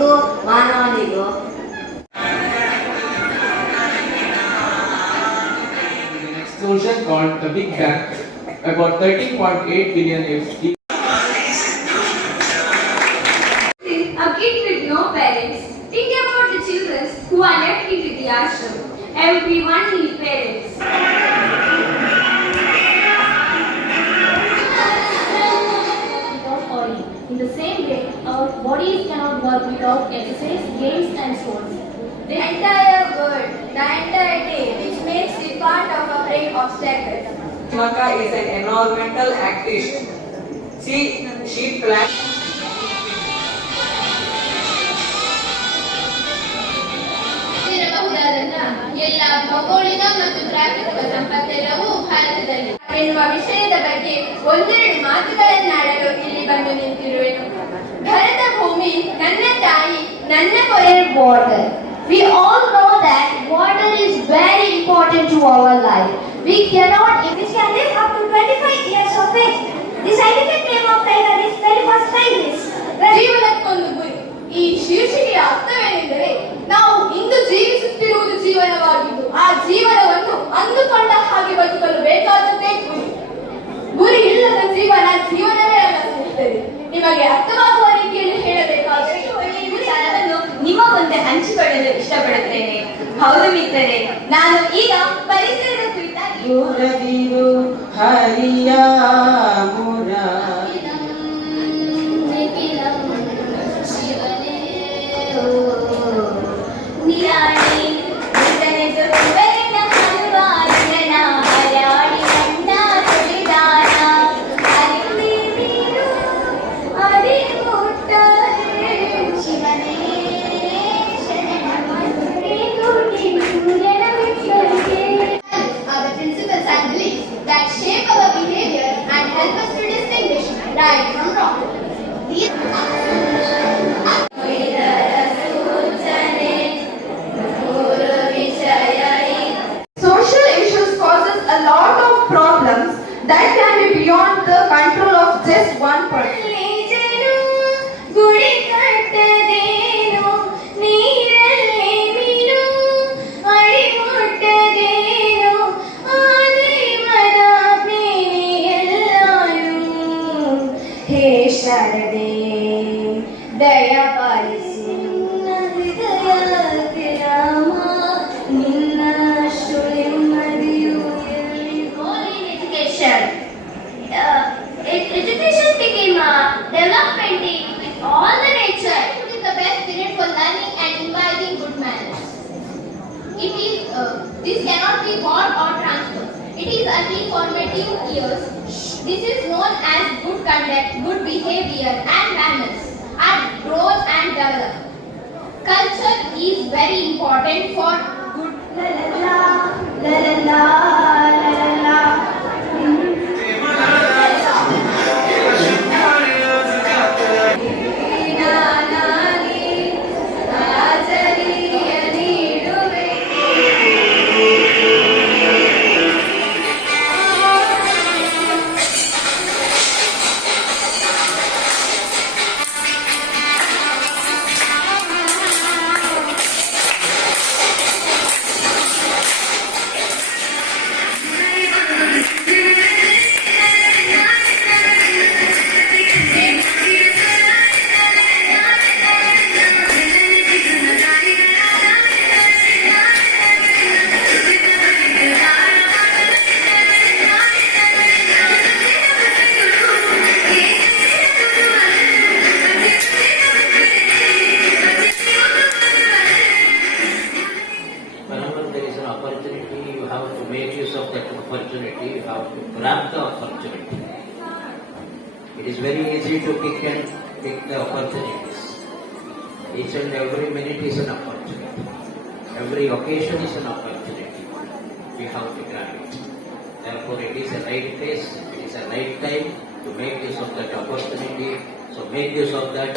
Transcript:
ಪ್ರಾಣಿಗೂ ಮಾನವನಿಗೂ explosion called the Big Bang about 13.8 billion years ago. A kid know parents. Think about the children who are left into the ashram. Everyone needs parents. And sports. The entire world, the entire day, which makes it part of a great obstacle. Maka is an environmental activist. She, she plants ಎಲ್ಲ ಭೌಗೋಳಿಕ ಮತ್ತು ಪ್ರಾಕೃತಿಕ ಸಂಪತ್ತೆಲ್ಲವೂ ಭಾರತದಲ್ಲಿ ಎನ್ನುವ ವಿಷಯದ ಬಗ್ಗೆ ಒಂದೆರಡು ಮಾತುಗಳನ್ನಾಡಲು ಇಲ್ಲಿ ಬಂದು ನಿಂತಿರುವೆನು ಭರತ ಭೂಮಿ, ನನ್ನ ತಾಯಿ, ನನ್ನ ಕೊರೆಯ water we all know that water is very important to our life we cannot if we can live up to 25 years of age the scientific name of tiger is very first time is ಜೀವನಕ್ಕೊಂದು ಗುರಿ ಈ ಶೀರ್ಷಿಕೆಯ ಅರ್ಥವೇನೆಂದರೆ ನಾವು ಇಂದು ಜೀವಿಸುತ್ತಿರುವುದು ಜೀವನವಾಗಿದ್ದು, ಆ ಜೀವನವನ್ನು ಅಂದುಕೊಂಡ ಹಾಗೆ ಬದುಕಲು ಬೇಕಾದಂತೆ ಗುರಿ. ಗುರಿ ಇಲ್ಲದ ಜೀವನ ಜೀವನವೇ ಅಲ್ಲ ನಿಮಗೆ ಅರ್ಥ ಹೌದು ಮಿತ್ರರೇ ನಾನು ಈಗ ಪರಿಸರದ ಕುರಿತಾಗಿ ಹರಿಯ ಶಾರದೆ ದಯ ಪಾಲಿಸಿ ಹೃದಯಕ್ಕೆ ರಾಮ ನಿನ್ನಷ್ಟು ನೆಮ್ಮದಿಯು ಎಲ್ಲಿ education. Uh, ed- education became a development with all the nature. It is the best period for learning and imbibing good manners. It is uh, this cannot be bought or transferred. It is early formative years. This is known as good conduct, good behavior, and manners are grown and developed. Culture is very important for opportunity, have to grab the opportunity. It is very easy to pick and pick the opportunities. Each and every minute is an opportunity. Every occasion is an opportunity. We have to grab it. Therefore, it is a right place, it is a right time to make use of that opportunity. So make use of that